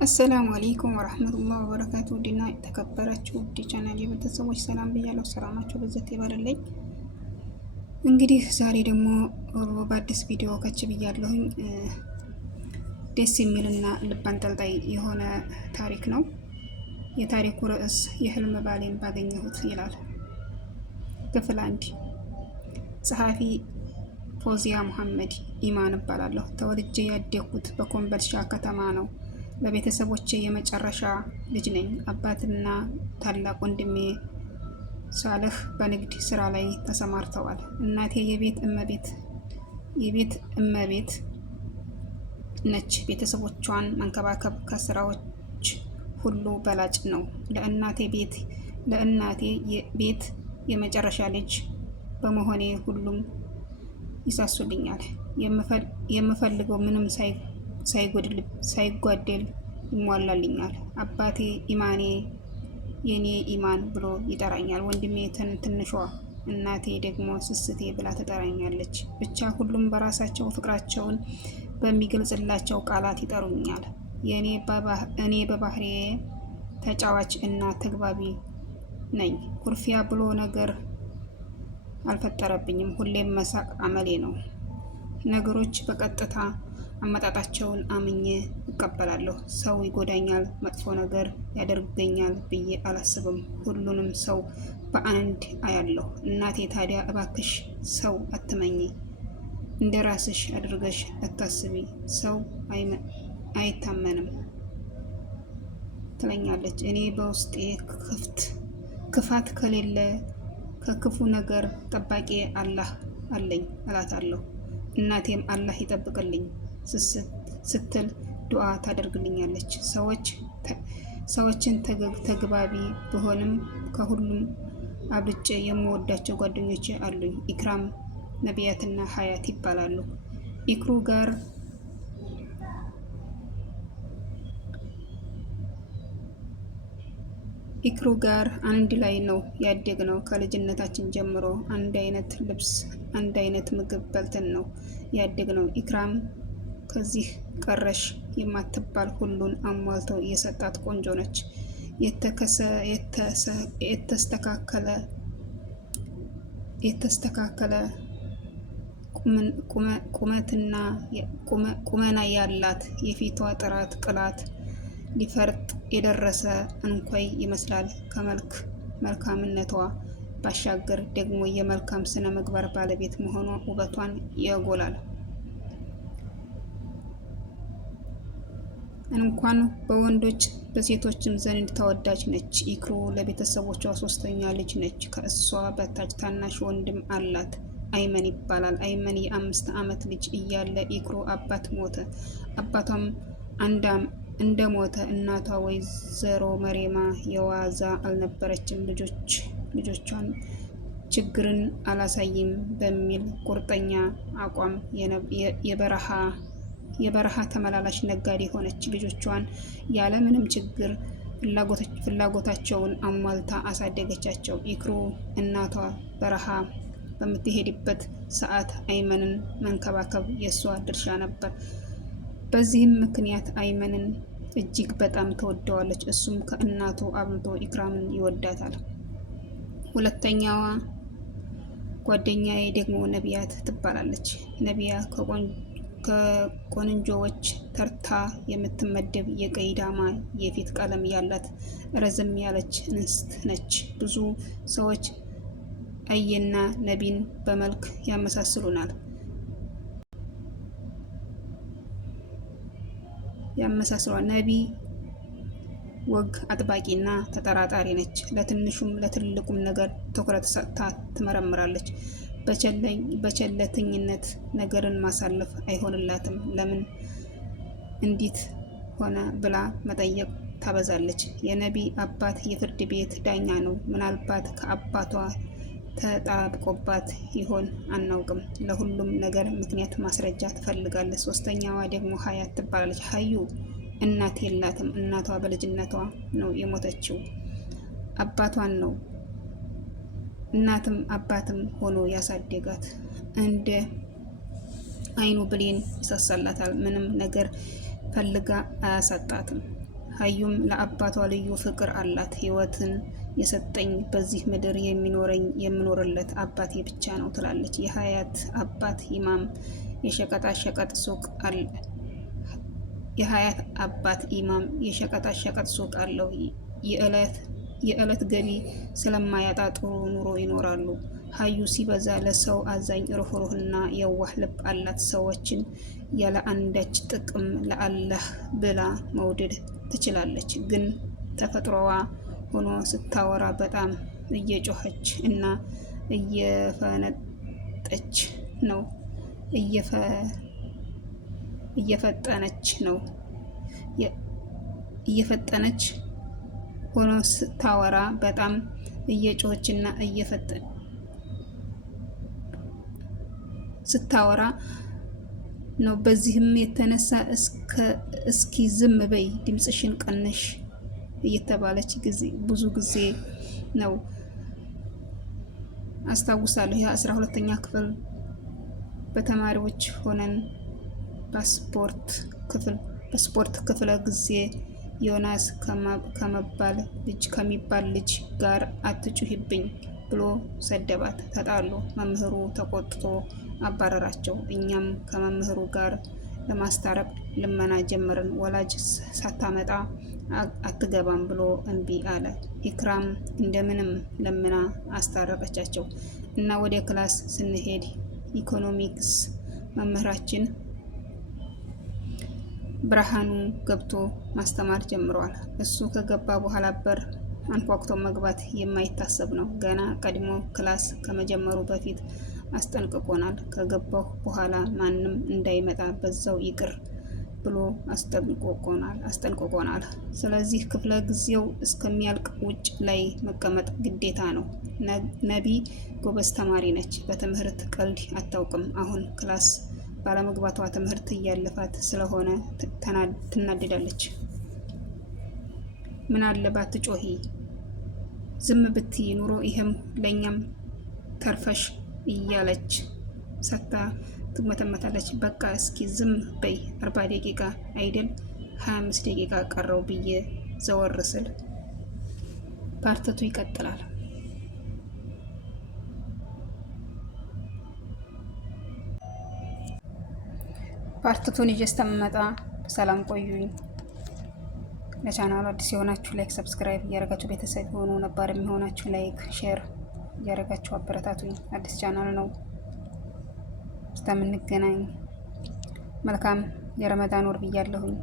አሰላሙ አለይኩም ወራህመቱላሂ ወበረካቱ። ውድና የተከበራችሁ ውድ ቻናል የቤተሰቦች ሰላም ብያለሁ። ሰላማችሁ በዘት ይበልልኝ። እንግዲህ ዛሬ ደግሞ በአዲስ ቪዲዮ ከች ብያለሁኝ። ደስ የሚልና ልብ አንጠልጣይ የሆነ ታሪክ ነው። የታሪኩ ርዕስ የህልም ባሌን ባገኘሁት ይላል። ክፍል 1። ጸሐፊ ፎዚያ መሐመድ ኢማን እባላለሁ። ተወልጄ ያደግኩት በኮምቦልቻ ከተማ ነው። ለቤተሰቦቼ የመጨረሻ ልጅ ነኝ። አባትና ታላቅ ወንድሜ ሳልህ በንግድ ስራ ላይ ተሰማርተዋል። እናቴ የቤት እመቤት ነች። ቤተሰቦቿን መንከባከብ ከስራዎች ሁሉ በላጭ ነው። ለእናቴ ቤት የመጨረሻ ልጅ በመሆኔ ሁሉም ይሳሱልኛል። የምፈልገው ምንም ሳይጓደል ይሟላልኛል። አባቴ ኢማኔ የኔ ኢማን ብሎ ይጠራኛል። ወንድሜ ትንሿ፣ እናቴ ደግሞ ስስቴ ብላ ትጠራኛለች። ብቻ ሁሉም በራሳቸው ፍቅራቸውን በሚገልጽላቸው ቃላት ይጠሩኛል። እኔ በባህሪዬ ተጫዋች እና ተግባቢ ነኝ። ኩርፊያ ብሎ ነገር አልፈጠረብኝም። ሁሌም መሳቅ አመሌ ነው። ነገሮች በቀጥታ አመጣጣቸውን አምኜ እቀበላለሁ። ሰው ይጎዳኛል፣ መጥፎ ነገር ያደርገኛል ብዬ አላስብም። ሁሉንም ሰው በአንድ አያለሁ። እናቴ ታዲያ እባክሽ ሰው አትመኝ፣ እንደ ራስሽ አድርገሽ አታስቢ፣ ሰው አይታመንም ትለኛለች። እኔ በውስጤ ክፋት ከሌለ ከክፉ ነገር ጠባቂ አላህ አለኝ እላታለሁ። እናቴም አላህ ይጠብቅልኝ ስትል ዱዓ ታደርግልኛለች። ሰዎችን ተግባቢ ብሆንም ከሁሉም አብልጬ የምወዳቸው ጓደኞቼ አሉኝ። ኢክራም፣ ነቢያትና ሀያት ይባላሉ። ኢክሩ ጋር አንድ ላይ ነው ያደግነው። ከልጅነታችን ጀምሮ አንድ አይነት ልብስ፣ አንድ አይነት ምግብ በልተን ነው ያደግነው። ኢክራም ከዚህ ቀረሽ የማትባል ሁሉን አሟልተው የሰጣት ቆንጆ ነች። የተስተካከለ ቁመና ያላት፣ የፊቷ ጥራት ቅላት ሊፈርጥ የደረሰ እንኮይ ይመስላል። መልካምነቷ ባሻገር ደግሞ የመልካም ስነ ምግባር ባለቤት መሆኗ ውበቷን ያጎላል። እንኳን በወንዶች በሴቶችም ዘንድ ተወዳጅ ነች። ኢክሩ ለቤተሰቦቿ ሶስተኛ ልጅ ነች። ከእሷ በታች ታናሽ ወንድም አላት፣ አይመን ይባላል። አይመን የ5 ዓመት ልጅ እያለ ኢክሩ አባት ሞተ። አባቷም እንደሞተ እናቷ ወይዘሮ መሬማ የዋዛ አልነበረችም። ልጆቿን ችግርን አላሳይም በሚል ቁርጠኛ አቋም የበረሃ ተመላላሽ ነጋዴ ሆነች። ልጆቿን ያለምንም ችግር ፍላጎታቸውን አሟልታ አሳደገቻቸው። ኢክሩ እናቷ በረሃ በምትሄድበት ሰዓት አይመንን መንከባከብ የእሷ ድርሻ ነበር። በዚህም ምክንያት አይመንን እጅግ በጣም ተወደዋለች። እሱም ከእናቱ አብልጦ ኢክራምን ይወዳታል። ሁለተኛዋ ጓደኛዬ ደግሞ ነቢያት ትባላለች። ነቢያ ከቆንጆዎች ተርታ የምትመደብ የቀይ ዳማ የፊት ቀለም ያላት ረዘም ያለች እንስት ነች። ብዙ ሰዎች አየና ነቢን በመልክ ያመሳስሉናል። ነቢ ወግ አጥባቂና ተጠራጣሪ ነች። ለትንሹም ለትልቁም ነገር ትኩረት ሰጥታ ትመረምራለች። በቸለተኝነት ነገርን ማሳለፍ አይሆንላትም። ለምን እንዲት ሆነ ብላ መጠየቅ ታበዛለች። የነቢ አባት የፍርድ ቤት ዳኛ ነው። ምናልባት ከአባቷ ተጣብቆባት ይሆን አናውቅም። ለሁሉም ነገር ምክንያት ማስረጃ ትፈልጋለች። ሶስተኛዋ ደግሞ ሀያት ትባላለች። ሀዩ እናት የላትም። እናቷ በልጅነቷ ነው የሞተችው። አባቷን ነው እናትም አባትም ሆኖ ያሳደጋት። እንደ አይኑ ብሌን ይሳሳላታል። ምንም ነገር ፈልጋ አያሳጣትም። ሀዩም ለአባቷ ልዩ ፍቅር አላት። ህይወትን የሰጠኝ በዚህ ምድር የምኖርለት አባቴ ብቻ ነው ትላለች። የሀያት አባት ኢማም የሸቀጣሸቀጥ ሱቅ አለ። የሀያት አባት ኢማም የሸቀጣሸቀጥ ሱቅ አለው። የዕለት ገቢ ስለማያጣ ጥሩ ኑሮ ይኖራሉ። ሀዩ ሲበዛ ለሰው አዛኝ፣ ሩህሩህና የዋህ ልብ አላት። ሰዎችን ያለ አንዳች ጥቅም ለአላህ ብላ መውደድ ትችላለች። ግን ተፈጥሮዋ ሆኖ ስታወራ በጣም እየጮኸች እና እየፈነጠች ነው እየፈጠነች ሆኖ ስታወራ በጣም እየጮኸችና ስታወራ ነው። በዚህም የተነሳ እስኪ ዝም በይ፣ ድምፅሽን ቀነሽ እየተባለች ብዙ ጊዜ ነው። አስታውሳለሁ የ12ኛ ክፍል በተማሪዎች ሆነን በስፖርት ክፍለ ጊዜ ዮናስ ከሚባል ልጅ ጋር አትጩሂብኝ ብሎ ሰደባት። ተጣሉ። መምህሩ ተቆጥቶ አባረራቸው። እኛም ከመምህሩ ጋር ለማስታረቅ ልመና ጀመርን። ወላጅ ሳታመጣ አትገባም ብሎ እምቢ አለ። ኢክራም እንደምንም ለምና አስታረቀቻቸው እና ወደ ክላስ ስንሄድ ኢኮኖሚክስ መምህራችን ብርሃኑ ገብቶ ማስተማር ጀምሯል። እሱ ከገባ በኋላ በር አንኳኩቶ መግባት የማይታሰብ ነው። ገና ቀድሞ ክላስ ከመጀመሩ በፊት አስጠንቅቆናል። ከገባሁ በኋላ ማንም እንዳይመጣ በዛው ይቅር ብሎ አስጠንቅቆናል። ስለዚህ ክፍለ ጊዜው እስከሚያልቅ ውጭ ላይ መቀመጥ ግዴታ ነው። ነቢ ጎበዝ ተማሪ ነች። በትምህርት ቀልድ አታውቅም። አሁን ክላስ ባለመግባቷ ትምህርት እያለፋት ስለሆነ ትናደዳለች። ምን አለ ባትጮሂ፣ ዝም ብትይ ኑሮ ይሄም ለኛም ተርፈሽ እያለች ሰታ ትመተመታለች። በቃ እስኪ ዝም በይ፣ 40 ደቂቃ አይደል 25 ደቂቃ ቀረው ብዬ ዘወር ስል ፓርቲቱ ይቀጥላል። ፓርቲቱን ይዤ እስከምመጣ በሰላም ቆዩኝ። ለቻናሉ አዲስ የሆናችሁ ላይክ፣ ሰብስክራይብ እያደረጋችሁ ቤተሰብ የሆኑ ነባር የሚሆናችሁ ላይክ፣ ሼር እያደረጋችሁ አበረታቱኝ። አዲስ ቻናል ነው። እስከምንገናኝ መልካም የረመዳን ወር ብያለሁኝ።